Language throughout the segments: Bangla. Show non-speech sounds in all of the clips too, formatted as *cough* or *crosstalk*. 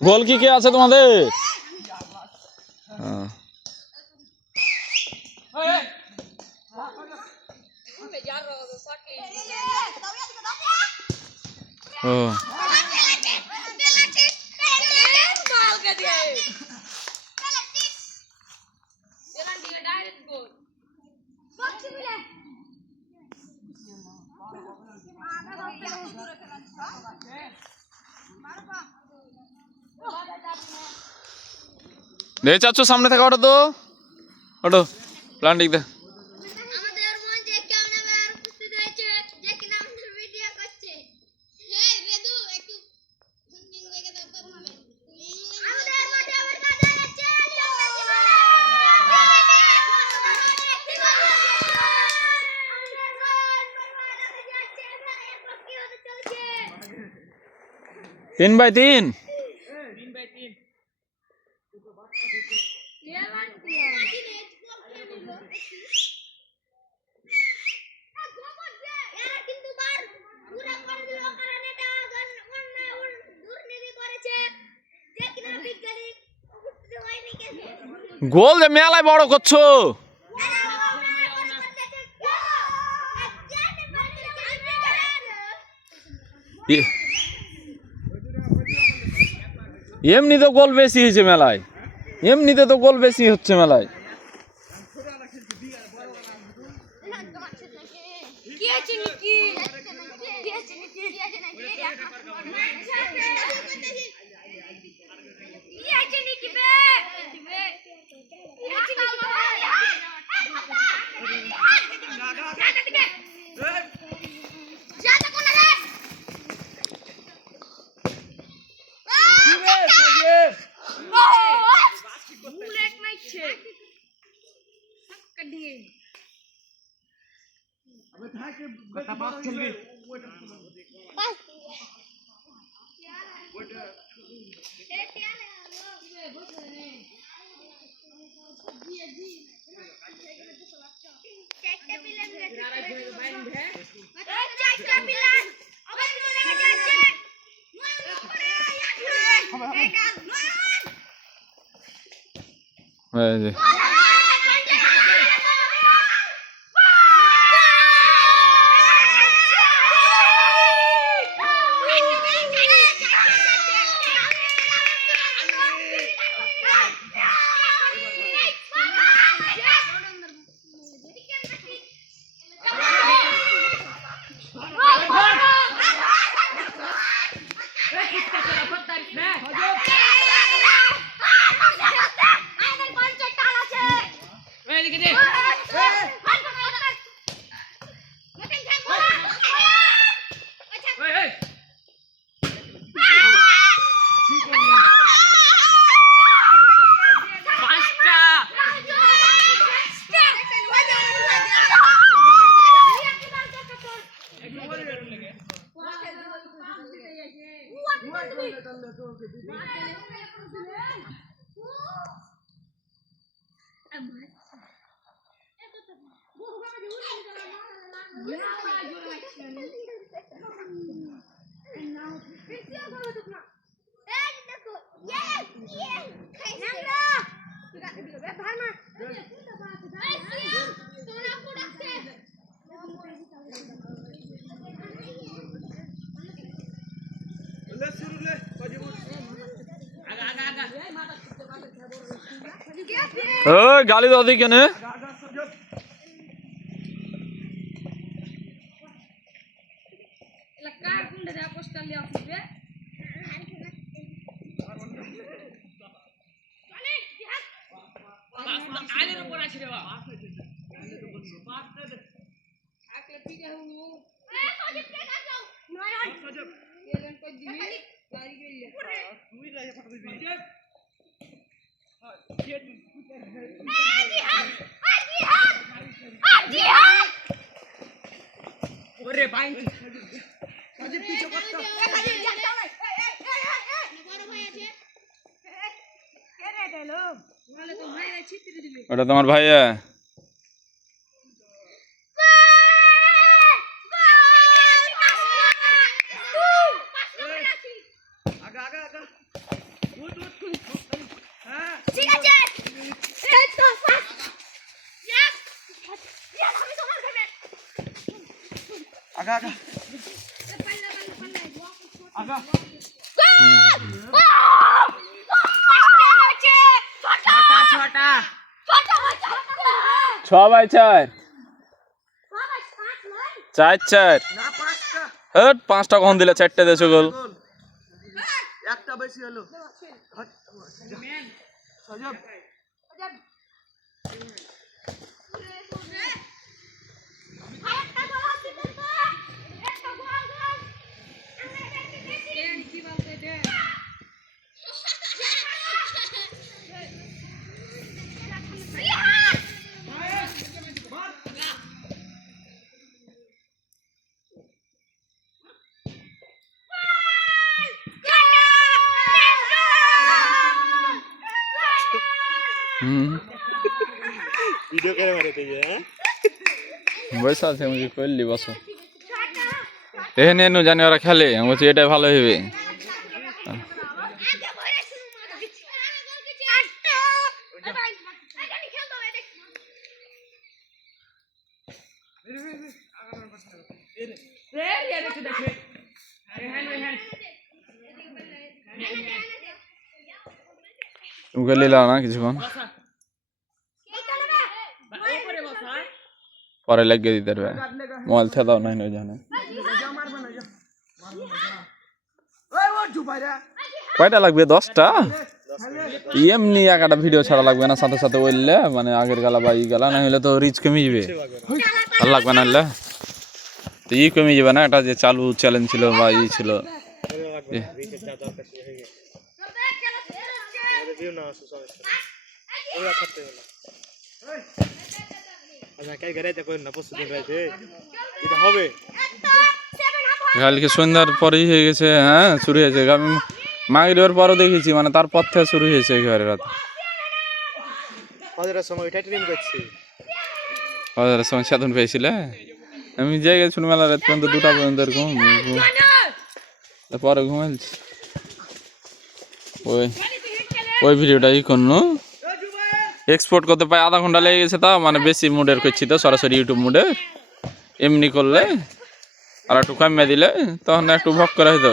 গোল কি কে আছে তোমাদের হ্যাঁ। ও দে চাচ্ছ সামনে থাকা ওটা তো। ওটো প্লান্টিক দে আমাদের মঞ্চে কেউ নেবে আর উপস্থিত হয়েছে যে কিনা আমাদের ভিডিও করছে হ্যাঁ রেদু একটু সুন্দর দেখে দাও তো ভাবে আমাদের মাঠে আবার কাজে যাচ্ছে তিন বাই তিন কিন্তু বার পুরা করে দিল কারণ এটা অন্য দুর্নীতি করেছে যে কিনা বিজ্ঞানী উপস্থিত বাই তিন। গোল যে মেলায় বড় করছ। এ- এমনিতে গোল বেশি হয়েছে মেলায়। এমনিতে তো গোল বেশি হচ্ছে মেলায়। কি আছে নাকি কি আছে নাকি কি আছে নাকি কি আছে নাকি বে কি আছে নাকি যাতে কোন রে বুলেট মাইছে কাটিয়ে এই যে। ওই Gracias. *laughs* গালি দাও দিকে নে কার কুন্ডে যা পোস্টার লিয়া আসবে ওটা তোমার ভাইয়া ঠিক আছে এই তো ফাস্ট ইয়েস ইয়েস আমি তোমার খাবে আগা আগা। আগা ছ বাই চার। চার চার। পাঁচটা। হট পাঁচটা কখন দিলে চারটে দেশ গোল? গোল একটা বেশি হলো। *laughs* ভিডিও করে মারতে যে বসে আছে আমাকে করলি বসো। এখানে এনু জানি ওরা খেলে, আমি বলছি এটাই ভালো হবে তুমি খেলি না কিছুক্ষণ। পরে লাগিয়ে দিতে পারবে। মোবাইল থেকে দাও নাই নয় জানে কয়টা লাগবে? দশটা? এমনি একটা ভিডিও ছাড়া লাগবে না, সাথে সাথে বললে মানে আগের গেলা বা ই গেলা না হলে তো রিচ কমে যাবে। ভালো লাগবে না হলে? তো ই কমে যাবে না, এটা যে চালু চ্যালেঞ্জ ছিল বা ই ছিল। না আচ্ছা এটা হবে। কালকে সন্ধ্যার পরেই হয়ে গেছে হ্যাঁ শুরু হয়েছে। আমি মাগরিবের পরও দেখেছি মানে তারপর থেকে শুরু হয়েছে একেবারে রাত। কতটার সময় ওইটা ট্রেন করছি। সময় সাধন পেয়েছিলে? আমি যাই গেছিলাম মেলা রাত পর্যন্ত দুটা পর্যন্ত এরকম ঘুম- তারপরে ঘুমাইছি। ওই ওই ভিডিওটা ই করনু। এক্সপোর্ট করতে পাই আধা ঘণ্টা লেগে গেছে তা মানে বেশি মুডের করছি তো, সরাসরি ইউটিউব মুডে এমনি করলে, আর একটু কামিয়ে দিলে, তখন একটু ভক করা হইতো।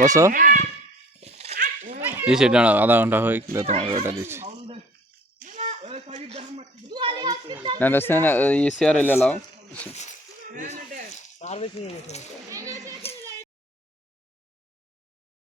বসো। দিচ্ছি দাঁড়াও, আধা ঘণ্টা হয়ে গেলে তোমাকে ওটা দিচ্ছি। না না সে না ই শেয়ার এলে লাও। বেশি নিয়ে গেছে